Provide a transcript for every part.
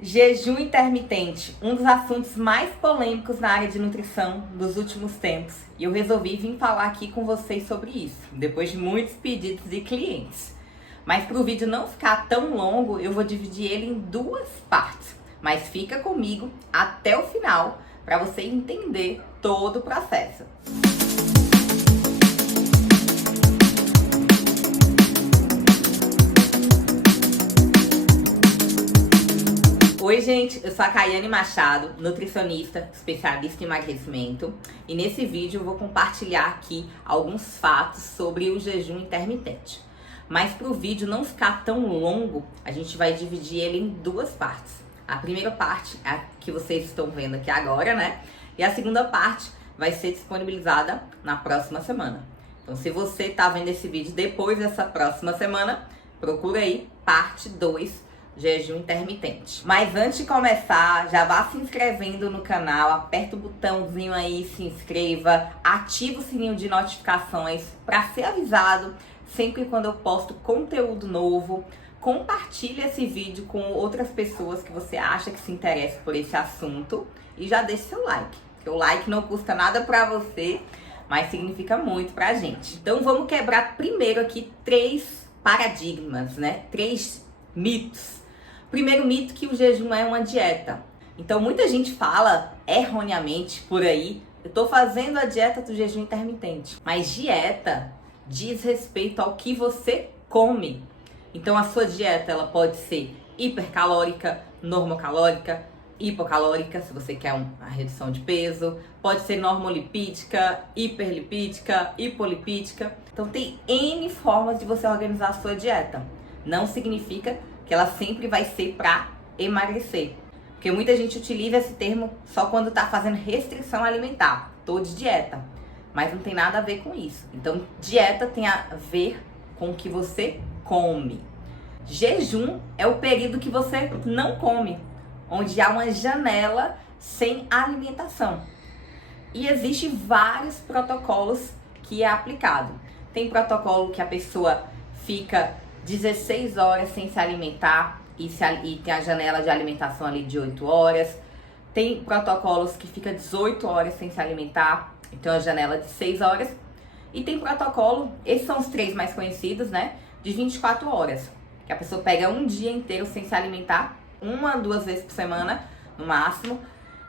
Jejum intermitente, um dos assuntos mais polêmicos na área de nutrição dos últimos tempos. E eu resolvi vir falar aqui com vocês sobre isso, depois de muitos pedidos de clientes. Mas para o vídeo não ficar tão longo, eu vou dividir ele em duas partes. Mas fica comigo até o final para você entender todo o processo. Oi gente, eu sou a Caiane Machado, nutricionista, especialista em emagrecimento, e nesse vídeo eu vou compartilhar aqui alguns fatos sobre o jejum intermitente. Mas para o vídeo não ficar tão longo, a gente vai dividir ele em duas partes. A primeira parte é a que vocês estão vendo aqui agora, né? E a segunda parte vai ser disponibilizada na próxima semana. Então se você está vendo esse vídeo depois dessa próxima semana, procura aí parte 2, jejum intermitente. Mas antes de começar, já vá se inscrevendo no canal, aperta o botãozinho aí, se inscreva, ativa o sininho de notificações para ser avisado sempre quando eu posto conteúdo novo. Compartilhe esse vídeo com outras pessoas que você acha que se interessam por esse assunto e já deixe seu like, porque o like não custa nada para você, mas significa muito pra gente. Então vamos quebrar primeiro aqui 3 paradigmas, né? 3 mitos. Primeiro mito, que o jejum é uma dieta. Então muita gente fala erroneamente por aí, eu tô fazendo a dieta do jejum intermitente. Mas dieta diz respeito ao que você come. Então a sua dieta ela pode ser hipercalórica, normocalórica, hipocalórica, se você quer uma redução de peso, pode ser normolipídica, hiperlipídica, hipolipídica. Então tem N formas de você organizar a sua dieta. Não significa que ela sempre vai ser para emagrecer. Porque muita gente utiliza esse termo só quando está fazendo restrição alimentar. Tô de dieta. Mas não tem nada a ver com isso. Então, dieta tem a ver com o que você come. Jejum é o período que você não come, onde há uma janela sem alimentação. E existem vários protocolos que é aplicado. Tem protocolo que a pessoa fica 16 horas sem se alimentar e tem a janela de alimentação ali de 8 horas. Tem protocolos que fica 18 horas sem se alimentar, então a janela de 6 horas. E tem protocolo, esses são os 3 mais conhecidos, né? De 24 horas, que a pessoa pega um dia inteiro sem se alimentar, 1 a 2 vezes por semana, no máximo,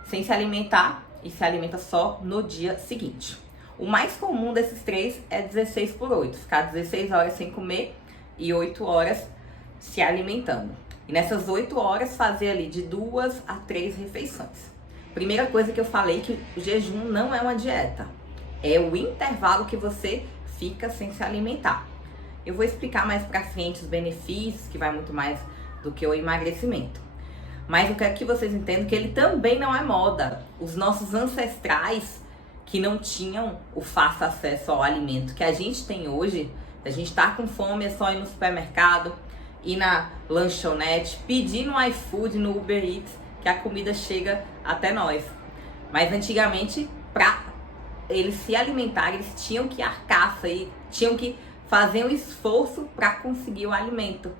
sem se alimentar e se alimenta só no dia seguinte. O mais comum desses 3 é 16 por 8, ficar 16 horas sem comer e 8 horas se alimentando. E nessas 8 horas fazer ali de 2 a 3 refeições. Primeira coisa que eu falei, que o jejum não é uma dieta. É o intervalo que você fica sem se alimentar. Eu vou explicar mais pra frente os benefícios, que vai muito mais do que o emagrecimento. Mas eu quero que vocês entendam que ele também não é moda. Os nossos ancestrais, que não tinham o fácil acesso ao alimento que a gente tem hoje, a gente tá com fome, é só ir no supermercado, ir na lanchonete, pedir no iFood, no Uber Eats, que a comida chega até nós. Mas antigamente, para eles se alimentarem, eles tinham que arcar, tinham que fazer um esforço para conseguir o alimento.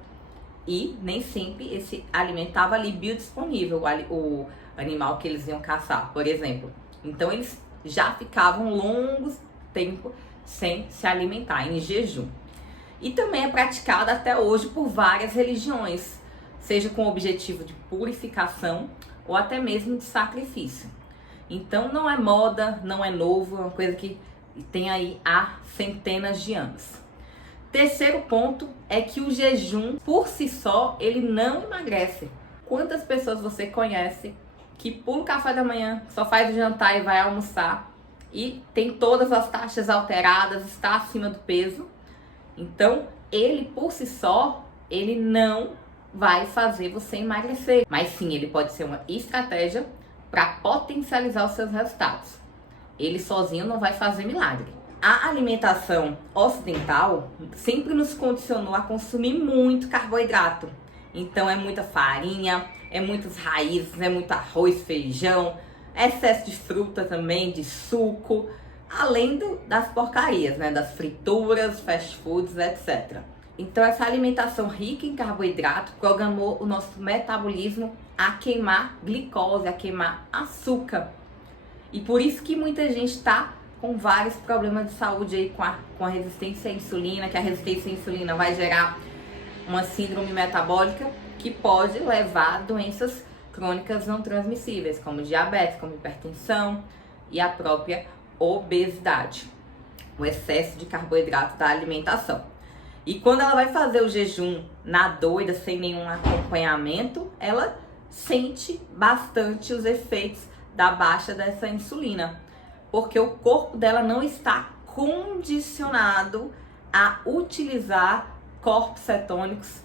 E nem sempre esse alimento estava ali biodisponível, o animal que eles iam caçar, por exemplo. Então eles já ficavam longos tempo sem se alimentar, em jejum. E também é praticado até hoje por várias religiões, seja com o objetivo de purificação ou até mesmo de sacrifício. Então não é moda, não é novo, é uma coisa que tem aí há centenas de anos. Terceiro ponto é que o jejum, por si só, ele não emagrece. Quantas pessoas você conhece que pula o café da manhã, só faz o jantar e vai almoçar e tem todas as taxas alteradas, está acima do peso? Então, ele por si só, ele não vai fazer você emagrecer. Mas sim, ele pode ser uma estratégia para potencializar os seus resultados. Ele sozinho não vai fazer milagre. A alimentação ocidental sempre nos condicionou a consumir muito carboidrato. Então, é muita farinha, é muitas raízes, é muito arroz, feijão, excesso de fruta também, de suco, além das porcarias, né? Das frituras, fast foods, etc. Então essa alimentação rica em carboidrato programou o nosso metabolismo a queimar glicose, a queimar açúcar. E por isso que muita gente está com vários problemas de saúde aí com a resistência à insulina, que a resistência à insulina vai gerar uma síndrome metabólica que pode levar a doenças crônicas não transmissíveis, como diabetes, como hipertensão e a própria obesidade, o excesso de carboidrato da alimentação. E quando ela vai fazer o jejum na doida, sem nenhum acompanhamento, ela sente bastante os efeitos da baixa dessa insulina, porque o corpo dela não está condicionado a utilizar corpos cetônicos,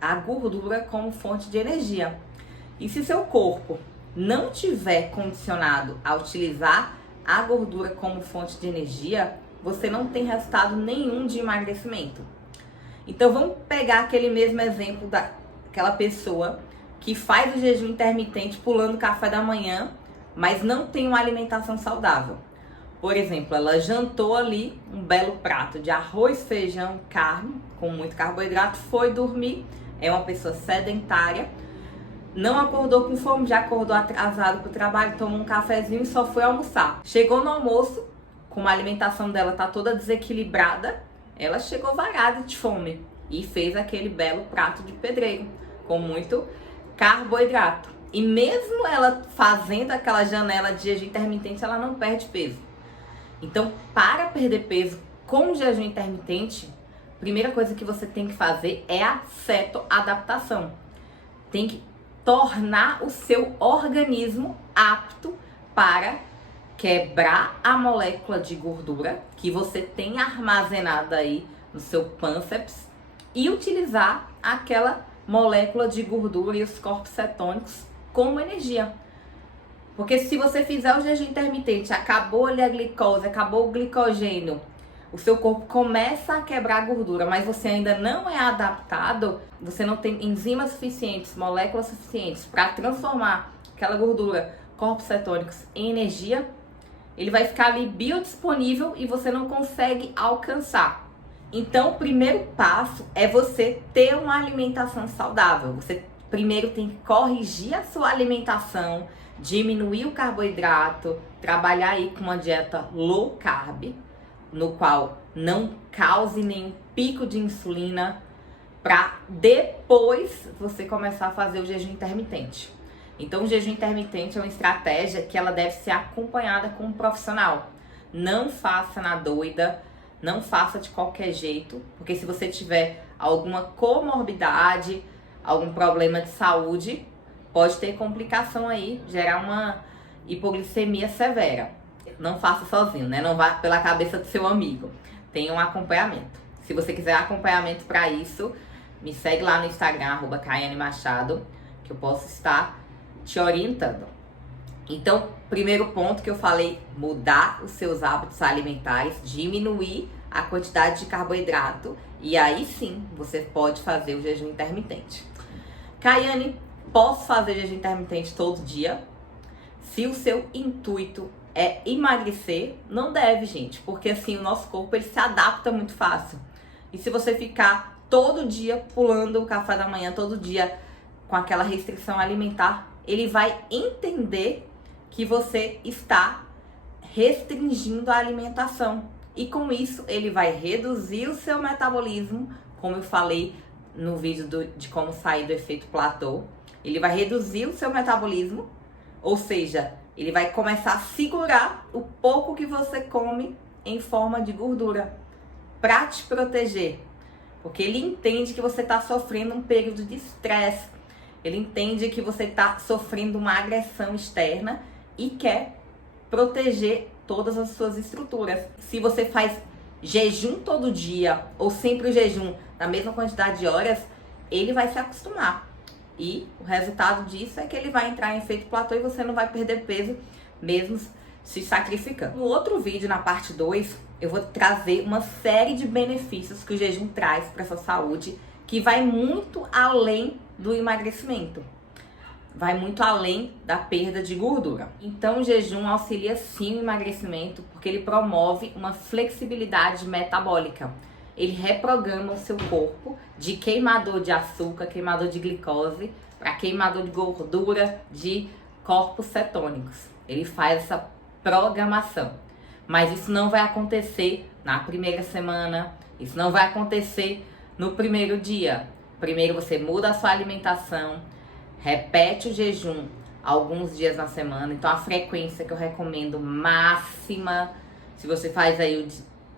a gordura, como fonte de energia. E se seu corpo não tiver condicionado a utilizar a gordura como fonte de energia, você não tem resultado nenhum de emagrecimento. Então vamos pegar aquele mesmo exemplo daquela pessoa que faz o jejum intermitente pulando o café da manhã, mas não tem uma alimentação saudável. Por exemplo, ela jantou ali um belo prato de arroz, feijão, carne, com muito carboidrato, foi dormir, é uma pessoa sedentária, não acordou com fome, já acordou atrasado para o trabalho, tomou um cafezinho e só foi almoçar. Chegou no almoço, como a alimentação dela tá toda desequilibrada, ela chegou varada de fome e fez aquele belo prato de pedreiro, com muito carboidrato. E mesmo ela fazendo aquela janela de jejum intermitente, ela não perde peso. Então, para perder peso com jejum intermitente, a primeira coisa que você tem que fazer é a cetoadaptação. Tem que tornar o seu organismo apto para quebrar a molécula de gordura que você tem armazenada aí no seu pânceps e utilizar aquela molécula de gordura e os corpos cetônicos como energia. Porque se você fizer o jejum intermitente, acabou ali a glicose, acabou o glicogênio, o seu corpo começa a quebrar a gordura, mas você ainda não é adaptado, você não tem enzimas suficientes, moléculas suficientes para transformar aquela gordura, corpos cetônicos, em energia, ele vai ficar ali biodisponível e você não consegue alcançar. Então, o primeiro passo é você ter uma alimentação saudável. Você primeiro tem que corrigir a sua alimentação, diminuir o carboidrato, trabalhar aí com uma dieta low carb, no qual não cause nenhum pico de insulina, para depois você começar a fazer o jejum intermitente. Então, o jejum intermitente é uma estratégia que ela deve ser acompanhada com um profissional. Não faça na doida, não faça de qualquer jeito, porque se você tiver alguma comorbidade, algum problema de saúde, pode ter complicação aí, gerar uma hipoglicemia severa. Não faça sozinho, né? Não vá pela cabeça do seu amigo. Tenha um acompanhamento. Se você quiser acompanhamento para isso, me segue lá no Instagram, @KaianeMachado, que eu posso estar te orientando. Então, primeiro ponto que eu falei, mudar os seus hábitos alimentares, diminuir a quantidade de carboidrato, e aí sim você pode fazer o jejum intermitente. Kaiane, posso fazer jejum intermitente todo dia? Se o seu intuito é emagrecer, não deve, gente, porque assim o nosso corpo ele se adapta muito fácil. E se você ficar todo dia pulando o café da manhã, todo dia com aquela restrição alimentar, ele vai entender que você está restringindo a alimentação. E com isso, ele vai reduzir o seu metabolismo, como eu falei no vídeo de como sair do efeito platô. Ele vai reduzir o seu metabolismo, ou seja, ele vai começar a segurar o pouco que você come em forma de gordura, para te proteger. Porque ele entende que você está sofrendo um período de estresse, ele entende que você está sofrendo uma agressão externa e quer proteger todas as suas estruturas. Se você faz jejum todo dia ou sempre o jejum na mesma quantidade de horas, ele vai se acostumar. E o resultado disso é que ele vai entrar em efeito platô e você não vai perder peso mesmo se sacrificando. No outro vídeo, na parte 2, eu vou trazer uma série de benefícios que o jejum traz para a sua saúde, que vai muito além do emagrecimento. Vai muito além da perda de gordura. Então, o jejum auxilia sim o emagrecimento, porque ele promove uma flexibilidade metabólica. ele reprograma o seu corpo de queimador de açúcar, queimador de glicose, para queimador de gordura, de corpos cetônicos. Ele faz essa programação. Mas isso não vai acontecer na primeira semana, isso não vai acontecer no primeiro dia. Primeiro você muda a sua alimentação, repete o jejum alguns dias na semana. Então a frequência que eu recomendo máxima, se você faz aí o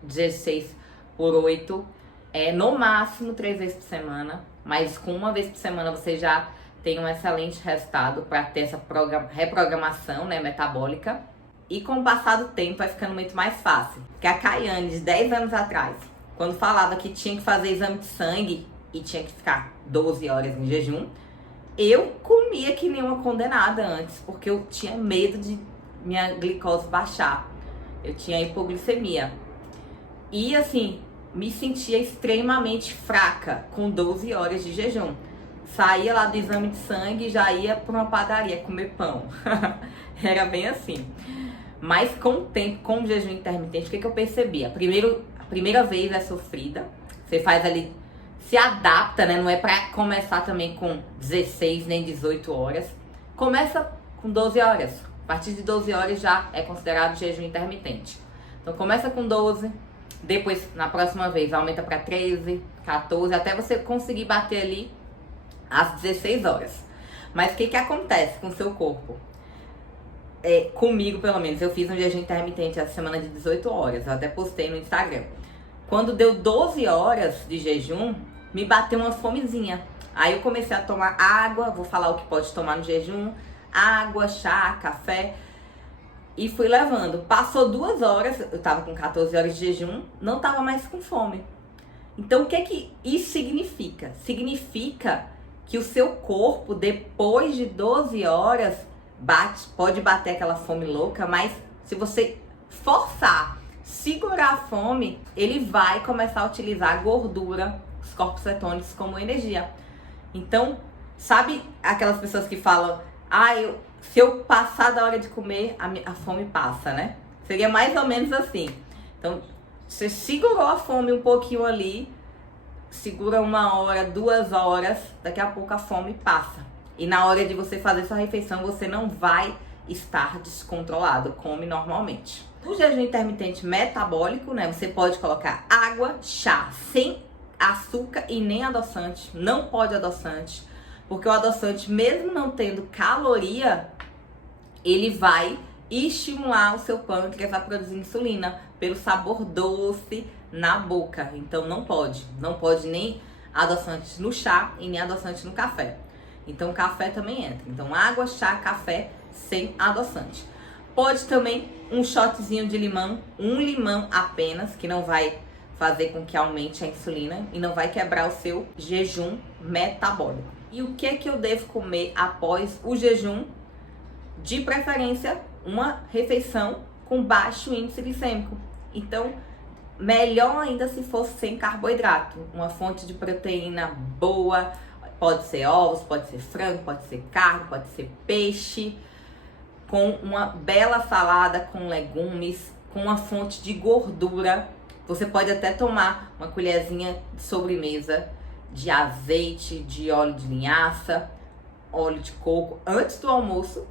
16 por 8, é no máximo 3 vezes por semana. Mas com uma vez por semana você já tem um excelente resultado para ter essa reprogramação, né, metabólica. E com o passar do tempo vai ficando muito mais fácil. Porque a Caiane, de 10 anos atrás, quando falava que tinha que fazer exame de sangue e tinha que ficar 12 horas em jejum, eu comia que nem uma condenada antes, porque eu tinha medo de minha glicose baixar. Eu tinha hipoglicemia. E assim, me sentia extremamente fraca com 12 horas de jejum. Saía lá do exame de sangue e já ia para uma padaria comer pão. Era bem assim. Mas com o tempo, com o jejum intermitente, o que eu percebi? A primeira vez é sofrida. Você faz ali, se adapta, né? Não é pra começar também com 16 nem 18 horas. Começa com 12 horas. A partir de 12 horas já é considerado jejum intermitente. Então começa com 12, depois na próxima vez aumenta para 13, 14, até você conseguir bater ali às 16 horas. Mas o que acontece com o seu corpo? Comigo, pelo menos, eu fiz um jejum intermitente essa semana de 18 horas. Eu até postei no Instagram. Quando deu 12 horas de jejum, me bateu uma fomezinha. Aí eu comecei a tomar água, vou falar o que pode tomar no jejum. Água, chá, café. E fui levando. Passou 2 horas, eu tava com 14 horas de jejum, não tava mais com fome. Então o que isso significa? Significa que o seu corpo, depois de 12 horas, pode bater aquela fome louca, mas se você forçar, segurar a fome, ele vai começar a utilizar a gordura, os corpos cetônicos, como energia. Então, sabe aquelas pessoas que falam, se eu passar da hora de comer, a fome passa, né? Seria mais ou menos assim. Então, você segurou a fome um pouquinho ali, segura 1 hora, 2 horas, daqui a pouco a fome passa. E na hora de você fazer sua refeição, você não vai estar descontrolado, come normalmente. No jejum intermitente metabólico, né, você pode colocar água, chá, sem açúcar e nem adoçante. Não pode adoçante, porque o adoçante, mesmo não tendo caloria, ele vai estimular o seu pâncreas a produzir insulina pelo sabor doce na boca. Então não pode nem adoçante no chá e nem adoçante no café. Então o café também entra. Então água, chá, café sem adoçante. Pode também um shotzinho de limão, um limão apenas, que não vai fazer com que aumente a insulina e não vai quebrar o seu jejum metabólico. E o que eu devo comer após o jejum? De preferência, uma refeição com baixo índice glicêmico. Então, melhor ainda se for sem carboidrato. Uma fonte de proteína boa, pode ser ovos, pode ser frango, pode ser carne, pode ser peixe, com uma bela salada com legumes, com uma fonte de gordura. Você pode até tomar uma colherzinha de sobremesa de azeite, de óleo de linhaça, óleo de coco antes do almoço,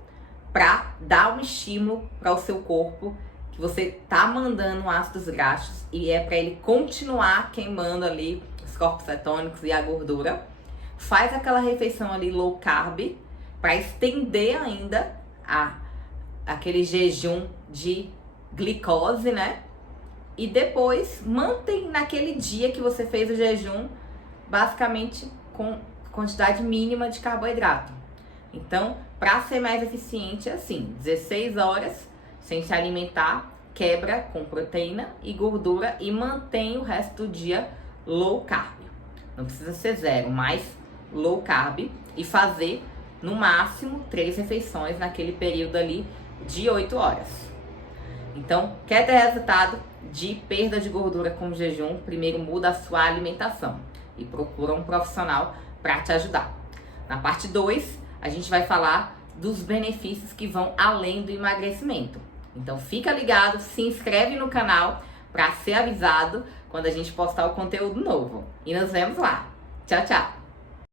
para dar um estímulo para o seu corpo, que você tá mandando ácidos graxos e é para ele continuar queimando ali os corpos cetônicos e a gordura. Faz aquela refeição ali low carb para estender ainda aquele jejum de glicose, né? E depois mantém naquele dia que você fez o jejum, basicamente com quantidade mínima de carboidrato. Então, para ser mais eficiente, é assim, 16 horas sem se alimentar, quebra com proteína e gordura e mantém o resto do dia low carb. Não precisa ser 0, mas low carb, e fazer no máximo 3 refeições naquele período ali de 8 horas. Então, quer ter resultado de perda de gordura com jejum? Primeiro muda a sua alimentação e procura um profissional para te ajudar. Na parte 2, a gente vai falar dos benefícios que vão além do emagrecimento. Então fica ligado, se inscreve no canal para ser avisado quando a gente postar o conteúdo novo. E nos vemos lá. Tchau, tchau!